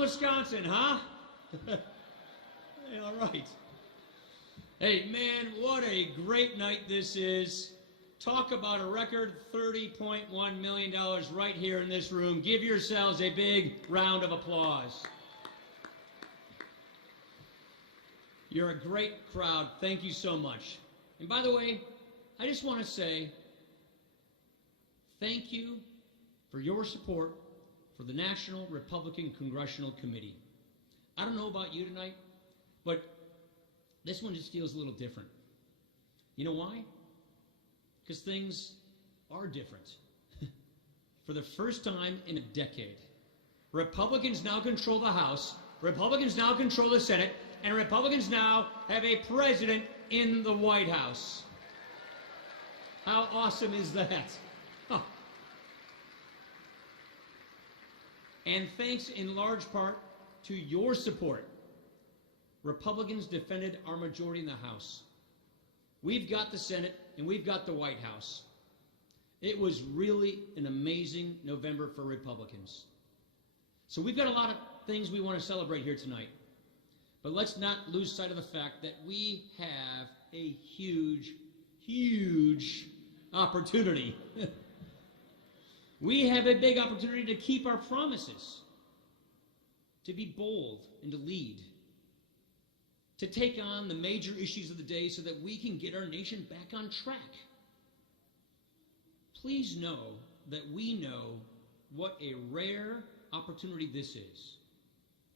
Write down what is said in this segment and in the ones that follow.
Wisconsin, huh? Hey, all right. Hey, man, what a great night this is. Talk about a record $30.1 million right here in this room. Give yourselves a big round of applause. You're a great crowd. Thank you so much. And by the way, I just want to say thank you for your support for the National Republican Congressional Committee. I don't know about you tonight, but this one just feels a little different. You know why? Because things are different. For the first time in a decade, Republicans now control the House, Republicans now control the Senate, and Republicans now have a president in the White House. How awesome is that? Huh. And thanks in large part to your support, Republicans defended our majority in the House. We've got the Senate and we've got the White House. It was really an amazing November for Republicans. So we've got a lot of things we want to celebrate here tonight. But let's not lose sight of the fact that we have a huge, huge opportunity. We have a big opportunity to keep our promises, to be bold and to lead, to take on the major issues of the day so that we can get our nation back on track. Please know that we know what a rare opportunity this is.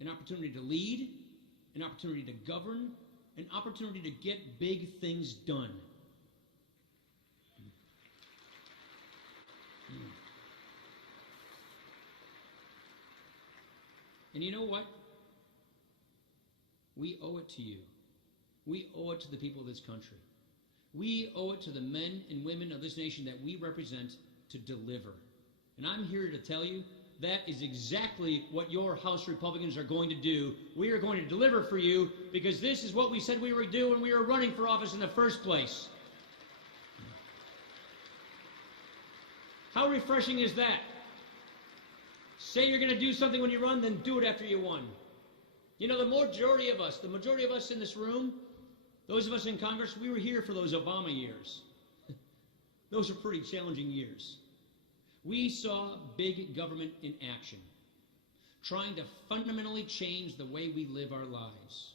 An opportunity to lead, an opportunity to govern, an opportunity to get big things done. And you know what? We owe it to you. We owe it to the people of this country. We owe it to the men and women of this nation that we represent to deliver. And I'm here to tell you that is exactly what your House Republicans are going to do. We are going to deliver for you because this is what we said we would do when we were running for office in the first place. How refreshing is that? Say you're going to do something when you run, then do it after you won. You know, the majority of us in this room, those of us in Congress, we were here for those Obama years. Those are pretty challenging years. We saw big government in action, trying to fundamentally change the way we live our lives.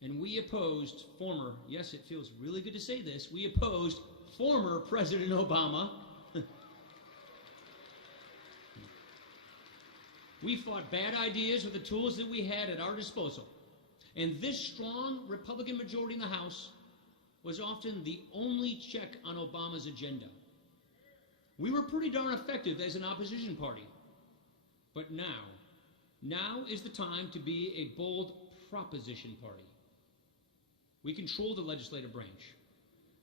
And we opposed former, yes, it feels really good to say this, we opposed former President Obama. We fought bad ideas with the tools that we had at our disposal. And this strong Republican majority in the House was often the only check on Obama's agenda. We were pretty darn effective as an opposition party. But now is the time to be a bold proposition party. We control the legislative branch.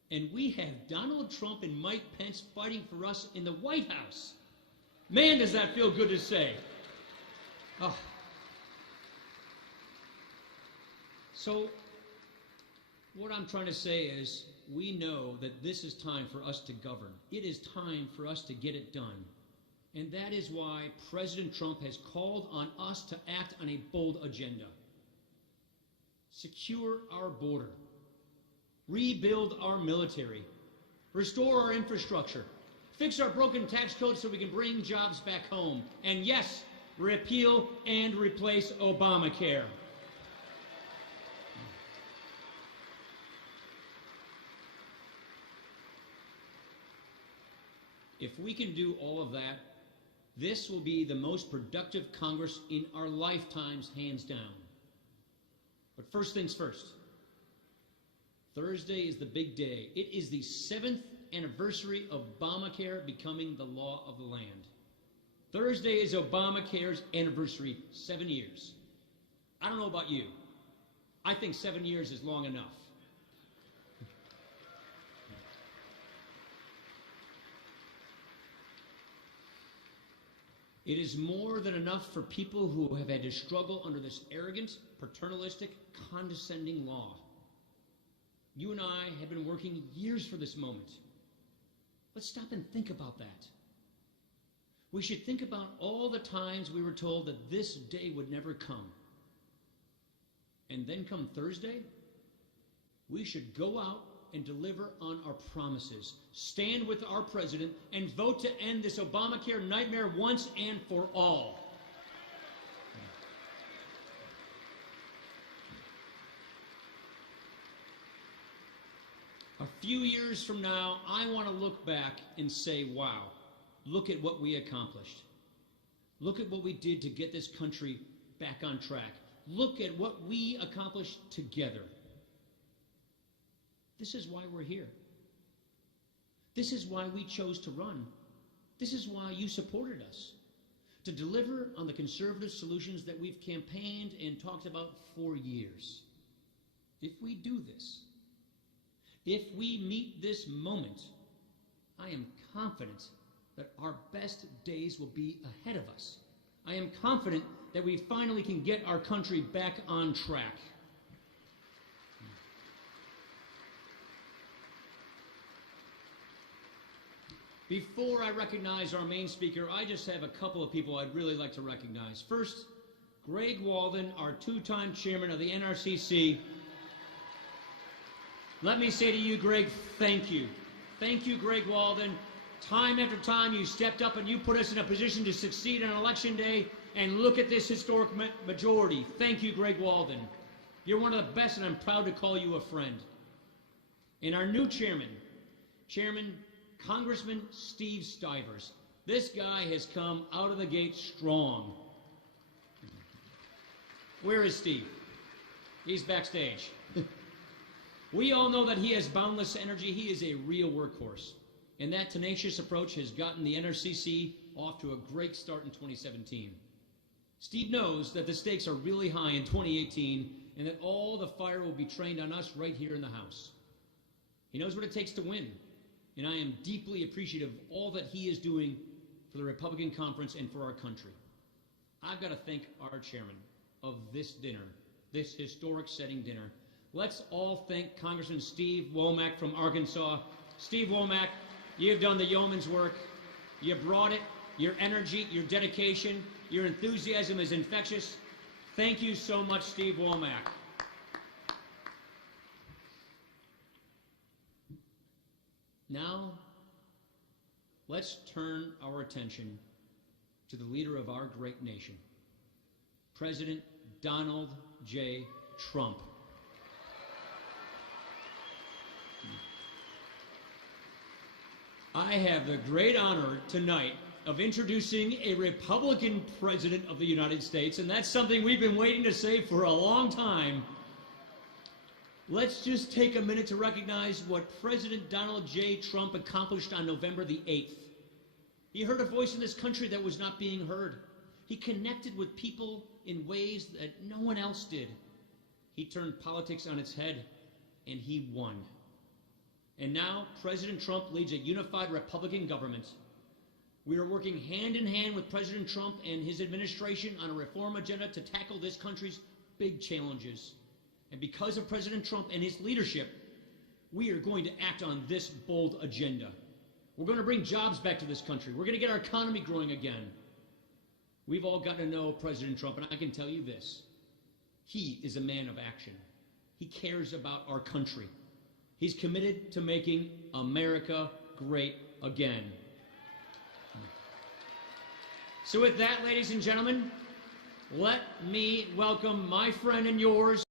And we have Donald Trump and Mike Pence fighting for us in the White House. Man, does that feel good to say. Oh. So, what I'm trying to say is, we know that this is time for us to govern. It is time for us to get it done. And that is why President Trump has called on us to act on a bold agenda. Secure our border. Rebuild our military. Restore our infrastructure. Fix our broken tax code so we can bring jobs back home. And yes, repeal and replace Obamacare. If we can do all of that, this will be the most productive Congress in our lifetimes, hands down. But first things first. Thursday is the big day. It is the 7th anniversary of Obamacare becoming the law of the land. Thursday is Obamacare's anniversary, 7 years. I don't know about you. I think 7 years is long enough. It is more than enough for people who have had to struggle under this arrogant, paternalistic, condescending law. You and I have been working years for this moment. Let's stop and think about that. We should think about all the times we were told that this day would never come. And then come Thursday, we should go out and deliver on our promises, stand with our president, and vote to end this Obamacare nightmare once and for all. A few years from now, I want to look back and say, wow, look at what we accomplished. Look at what we did to get this country back on track. Look at what we accomplished together. This is why we're here. This is why we chose to run. This is why you supported us, to deliver on the conservative solutions that we've campaigned and talked about for years. If we do this, if we meet this moment, I am confident that our best days will be ahead of us. I am confident that we finally can get our country back on track. Before I recognize our main speaker, I just have a couple of people I'd really like to recognize. First, Greg Walden, our two-time chairman of the NRCC. Let me say to you, Greg, thank you. Thank you, Greg Walden. Time after time, you stepped up and you put us in a position to succeed on Election Day, and look at this historic majority. Thank you, Greg Walden. You're one of the best, and I'm proud to call you a friend. And our new chairman, Congressman Steve Stivers. This guy has come out of the gate strong. Where is Steve? He's backstage. We all know that he has boundless energy. He is a real workhorse. And that tenacious approach has gotten the NRCC off to a great start in 2017. Steve knows that the stakes are really high in 2018 and that all the fire will be trained on us right here in the House. He knows what it takes to win, and I am deeply appreciative of all that he is doing for the Republican Conference and for our country. I've got to thank our chairman of this dinner, this historic-setting dinner. Let's all thank Congressman Steve Womack from Arkansas. Steve Womack, you've done the yeoman's work. You brought it. Your energy, your dedication, your enthusiasm is infectious. Thank you so much, Steve Womack. Now, let's turn our attention to the leader of our great nation, President Donald J. Trump. I have the great honor tonight of introducing a Republican President of the United States, and that's something we've been waiting to say for a long time. Let's just take a minute to recognize what President Donald J. Trump accomplished on November the 8th. He heard a voice in this country that was not being heard. He connected with people in ways that no one else did. He turned politics on its head, and he won. And now, President Trump leads a unified Republican government. We are working hand in hand with President Trump and his administration on a reform agenda to tackle this country's big challenges. And because of President Trump and his leadership, we are going to act on this bold agenda. We're going to bring jobs back to this country. We're going to get our economy growing again. We've all got to know President Trump, and I can tell you this. He is a man of action. He cares about our country. He's committed to making America great again. So with that, ladies and gentlemen, let me welcome my friend and yours,